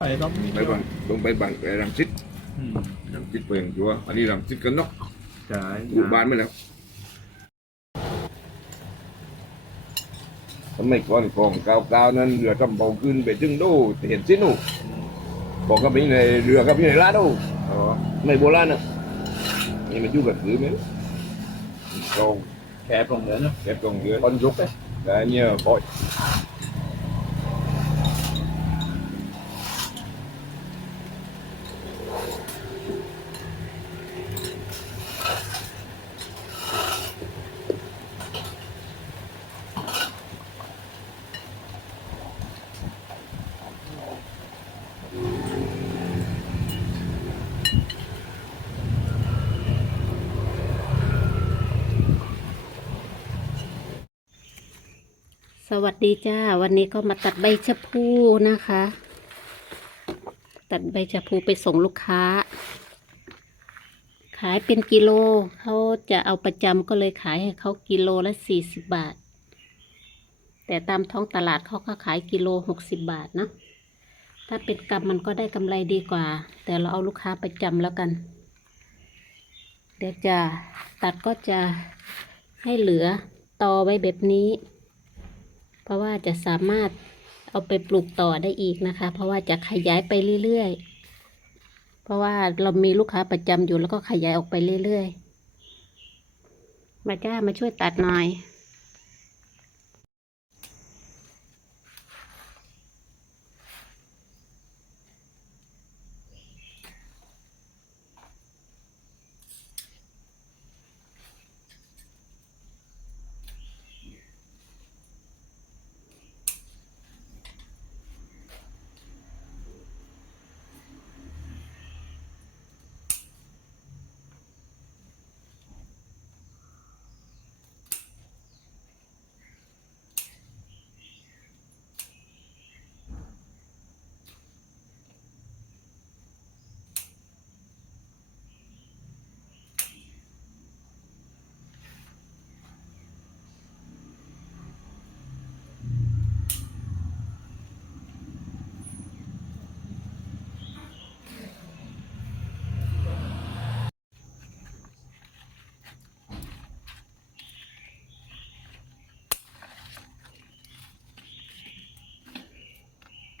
ไปต้องมีไปบางลงไปบางไปรังสิตอืมรังสิตเปลืองตัวอันนี้รังสิตกันเนาะใช่อยู่บ้านไม่แล้วทำไมก่อนกองเก่าๆนั้นเรือทำเบาขึ้นไปถึงดูเห็นสิหนูบอกกับพี่ในเรือกับพี่ในร้านดูอ๋อไม่โบราณนะนี่มันอยู่กับถือไหมกองแคบลงเลยเนาะเก็บกองเรือคนยุกเลยแต่เนี่ยบ่อย วัสดีจ้า วันนี้ก็มาตัดใบชะพูนะคะ ตัดใบชะพูไปส่งลูกค้า ขายเป็นกิโลเขาจะเอาประจำก็เลยขายให้เขากิโลละสี่สิบบาท แต่ตามท้องตลาดเขาก็ขายกิโลหกสิบบาทนะถ้าเป็นกำมันก็ได้กำไรดีกว่า แต่เราเอาลูกค้าประจำแล้วกัน เดี๋ยวจะตัดก็จะให้เหลือตอไว้แบบนี้ เพราะว่าจะสามารถเอาไปปลูกต่อได้อีกนะคะ เพราะว่าจะขยายไปเรื่อยๆ เพราะว่าเรามีลูกค้าประจำอยู่แล้วก็ขยายออกไปเรื่อยๆ มาจ้ามาช่วยตัดหน่อย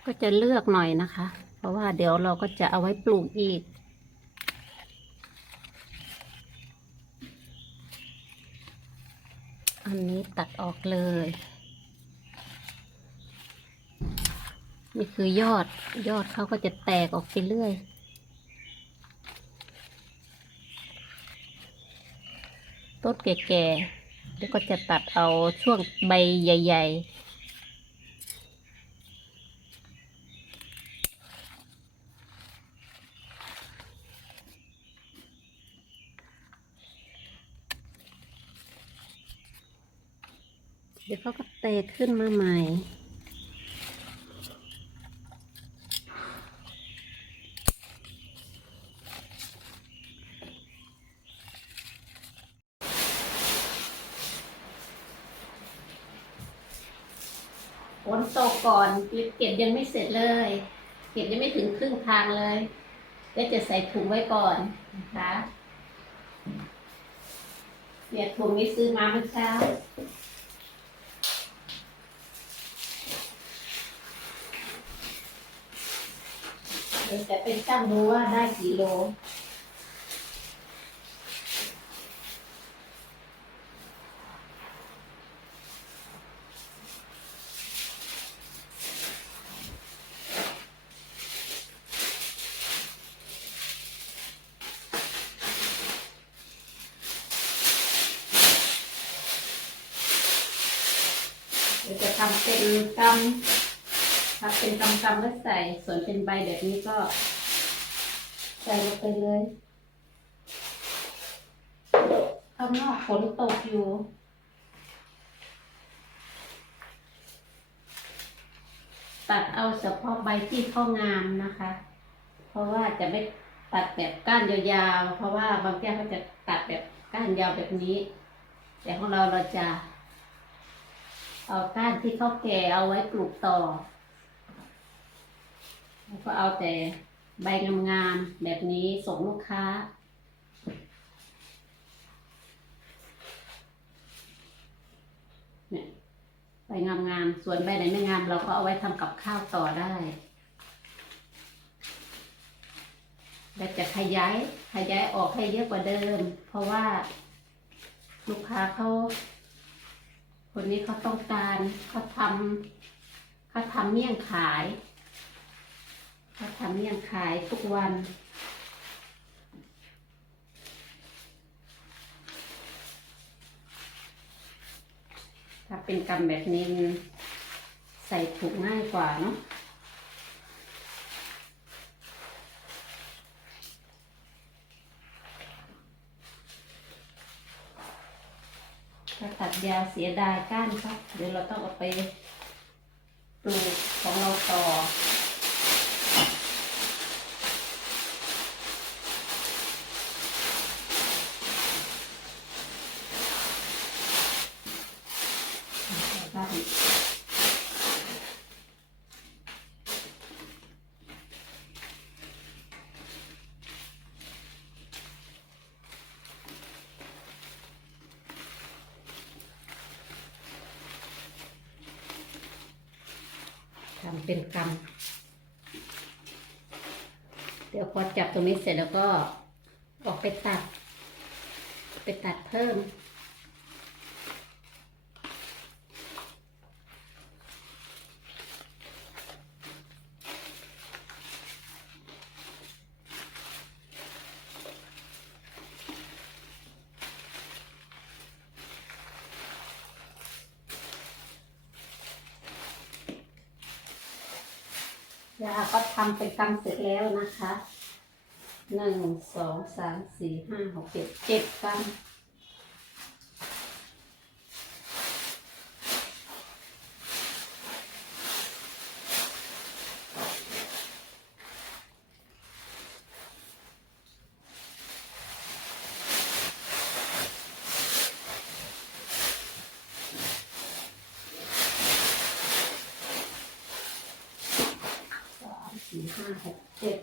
ก็จะเลือกหน่อยนะคะ เพราะว่าเดี๋ยวเราก็จะเอาไว้ปลูกอีก อันนี้ตัดออกเลย นี่คือยอดยอดเขาก็จะแตกออกไปเรื่อยต้นแก่ๆแล้วก็จะตัดเอาช่วงใบใหญ่ ๆ เดี๋ยวเขาก็เตะขึ้นมาใหม่ฝนตกก่อนเก็บยังไม่เสร็จเลย เก็บยังไม่ถึงครึ่งทางเลยเดี๋ยวจะใส่ถุงไว้ก่อนนะคะเนี่ยถุงนี้ซื้อมาเมื่อเช้า เดี๋ยวจะเป็นช่างดูว่าได้กี่โลเดี๋ยวจะทำเป็นกำ ทำเป็นกำกำแล้วใส่ ส่วนเป็นใบแบบนี้ก็ ใส่ลงไปเลยข้างนอกฝนตกอยู่ตัดเอาเฉพาะใบที่เข้างามนะคะ เพราะว่าจะไม่ตัดแบบก้านยาวๆ เพราะว่าบางแก้วเขาจะตัดแบบก้านยาวแบบนี้ แต่ของเราเราจะ เอาก้านที่เขาแก่เอาไว้ปลูกต่อ ก็เอาแต่ใบงามๆแบบนี้ส่งลูกค้า เนี่ยใบงามๆส่วนใบไหนไม่งาม เราก็เอาไว้ทำกับข้าวต่อได้และจะขยายขยายออกให้เยอะกว่าเดิม เพราะว่าลูกค้าเขาคนนี้เขาต้องการเขาทำเขาทำเมี่ยงขาย เขาทำเมี่ยงขายทุกวันถ้าเป็นกำแบบนี้มันใส่ถุงง่ายกว่าเนาะถ้าตัดยาวเสียดายก้านครับเดี๋ยวเราต้องเอาไปลูกของเราต่อ บ้าน ทำเป็นกำเดี๋ยวพอจับตรงนี้เสร็จแล้วก็ออกไปตัด ไปตัดเพิ่ม ยาก็ทำเป็นกำเสร็จแล้วนะคะหนึ่งสองสามสี่ห้าหกเจ็ดเจ็ดกำสามสี่ ห้าหกเจ็ด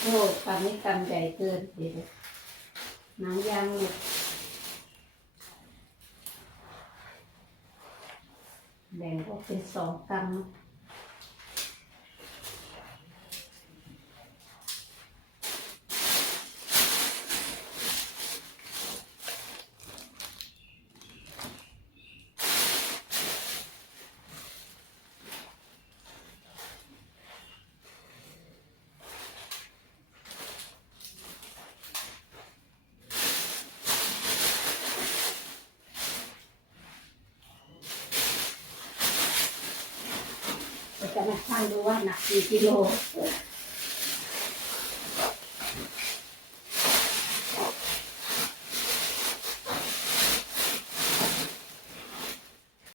โอ้กำนี้กำใหญ่เกินเดี๋ยวหนังยางหลุดแบ่งออกเป็นสองกำ เราจะมาชั่งดูว่าหนักกี่กิโล